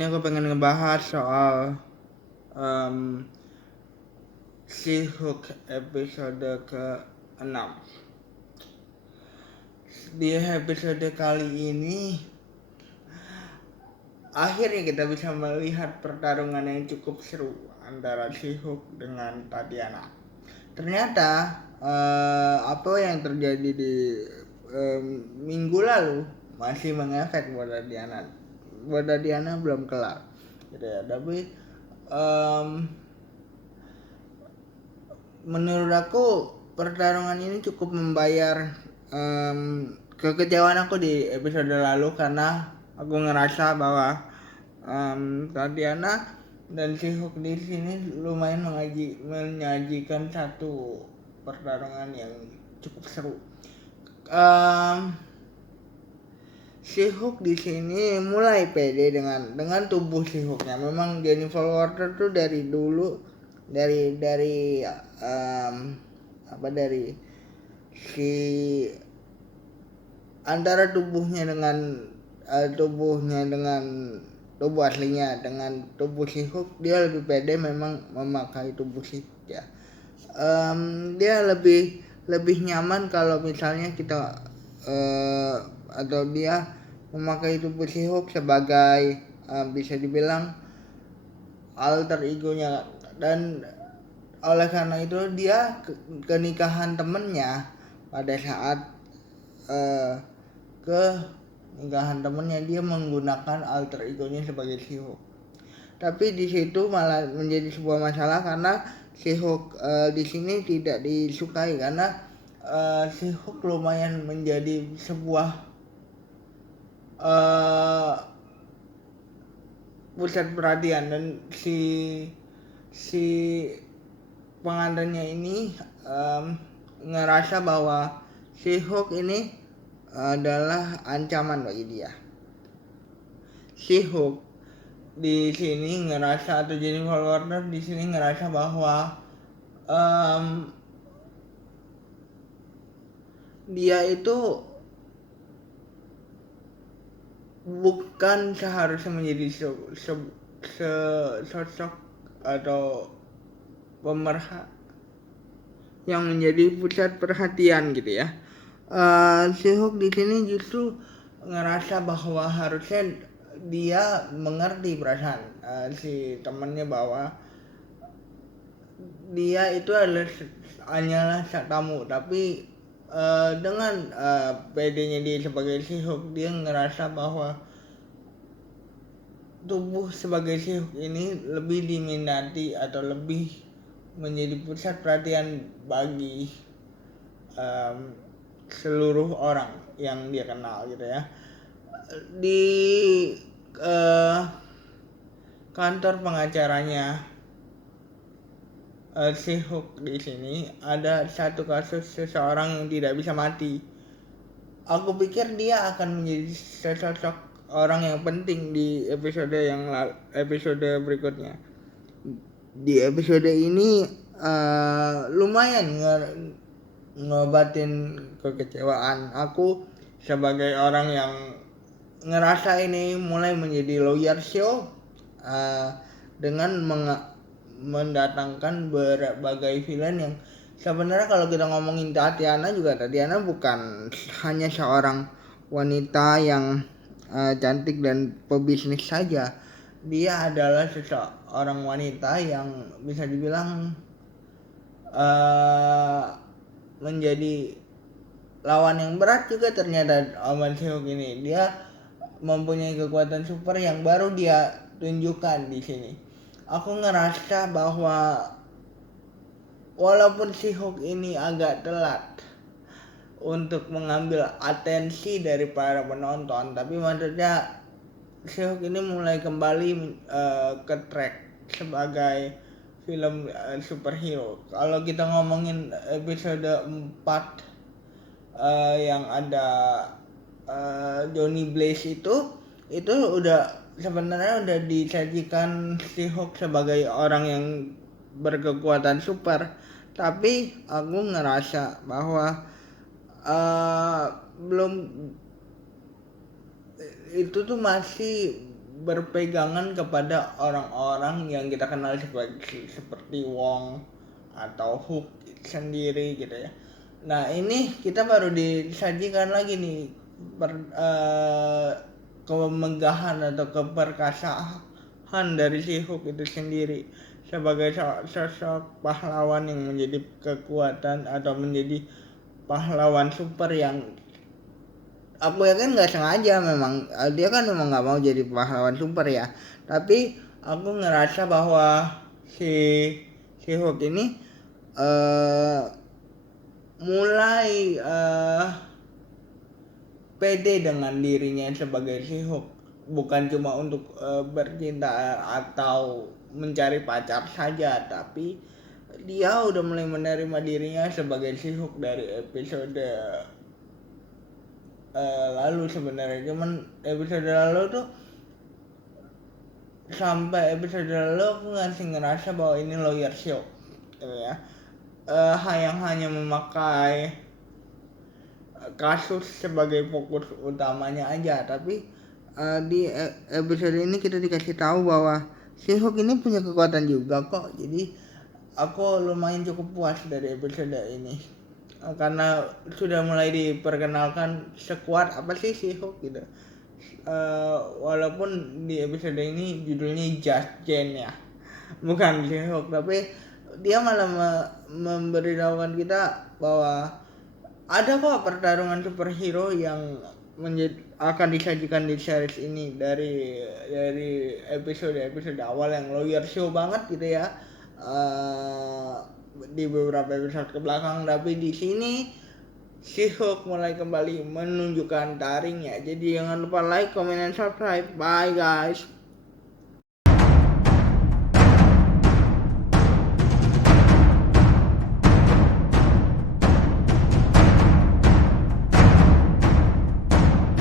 ini aku pengen ngebahas soal um, She-Hulk episode ke-6. Di episode kali ini akhirnya kita bisa melihat pertarungan yang cukup seru antara She-Hulk dengan Tatiana. Ternyata apa yang terjadi di minggu lalu masih mengefek buat Tatiana. Buat Tatiana belum kelar, gitu ya. Tapi menurut aku pertarungan ini cukup membayar kekecewaan aku di episode lalu, karena aku ngerasa bahwa Tatiana dan She-Hulk di sini lumayan menyajikan satu pertarungan yang cukup seru. She-Hulk di sini mulai pede dengan tubuh She-Hulknya. Memang Jennifer Walters tuh dari dulu dari si antara tubuhnya dengan tubuh aslinya dengan tubuh She-Hulk, dia lebih pede memang memakai tubuh She-Hulk ya. Dia lebih nyaman kalau misalnya kita atau dia memakai tubuh She-Hulk sebagai bisa dibilang alter egonya, dan oleh karena itu dia ke nikahan temennya, pada saat ke nikahan temennya dia menggunakan alter egonya sebagai She-Hulk. Tapi di situ malah menjadi sebuah masalah karena She-Hulk di sini tidak disukai, karena She-Hulk lumayan menjadi sebuah pusat perhatian, dan si pengantinnya ini ngerasa bahwa She-Hulk ini adalah ancaman bagi dia. She-Hulk di sini ngerasa, atau Jennifer Walters di sini ngerasa bahwa dia itu bukan seharusnya menjadi sosok atau pemersatu yang menjadi pusat perhatian, gitu ya. She-Hulk di sini justru ngerasa bahwa harusnya dia mengerti perasaan si temannya, bahwa dia itu hanyalah tamu. Tapi dengan pedenya dia sebagai She-Hulk, dia ngerasa bahwa tubuh sebagai She-Hulk ini lebih diminati atau lebih menjadi pusat perhatian bagi seluruh orang yang dia kenal, gitu ya. Di kantor pengacaranya She-Hulk di sini ada satu kasus seseorang yang tidak bisa mati. Aku pikir dia akan menjadi sosok orang yang penting di episode berikutnya. Di episode ini lumayan ngobatin kekecewaan aku sebagai orang yang ngerasa ini mulai menjadi lawyer show dengan mendatangkan berbagai villain yang sebenarnya kalau kita ngomongin Tatiana bukan hanya seorang wanita yang cantik dan pebisnis saja. Dia adalah seorang wanita yang bisa dibilang menjadi lawan yang berat juga ternyata. She-Hulk ini dia mempunyai kekuatan super yang baru dia tunjukkan di sini. Aku ngerasa bahwa walaupun She-Hulk ini agak telat untuk mengambil atensi dari para penonton, tapi maksudnya She-Hulk ini mulai kembali ke track sebagai film superhero. Kalau kita ngomongin episode 4 yang ada Johnny Blaze itu sebenarnya udah disajikan She-Hulk sebagai orang yang berkekuatan super. Tapi aku ngerasa bahwa belum, itu tuh masih berpegangan kepada orang-orang yang kita kenal seperti Wong atau Hook sendiri gitu ya. Nah ini kita baru disajikan lagi nih kemegahan atau keperkasaan dari si Hook itu sendiri sebagai sosok pahlawan yang menjadi kekuatan atau menjadi pahlawan super yang aku yakin nggak sengaja, memang dia kan memang nggak mau jadi pahlawan super ya, tapi aku ngerasa bahwa si Hulk ini mulai pede dengan dirinya sebagai si Hulk, bukan cuma untuk bercinta atau mencari pacar saja, tapi dia udah mulai menerima dirinya sebagai si Hulk dari episode lalu sebenarnya. Cuman episode lalu tuh, sampai episode lalu aku ngasih ngerasa bahwa ini lawyer show gitu ya, yang hanya memakai kasus sebagai fokus utamanya aja. Tapi di episode ini kita dikasih tahu bahwa si Hulk ini punya kekuatan juga kok. Jadi aku lumayan cukup puas dari episode ini, karena sudah mulai diperkenalkan sekuat apa sih si Hulk gitu. Walaupun di episode ini judulnya Just Jane ya, bukan si Hulk, tapi dia malah memberitahukan kita bahwa ada kok pertarungan superhero yang akan disajikan di series ini dari episode awal yang lawyer show banget gitu ya, di beberapa episode ke belakang. Tapi di sini si Hulk mulai kembali menunjukkan taringnya. Jadi jangan lupa like, comment, dan subscribe. Bye guys.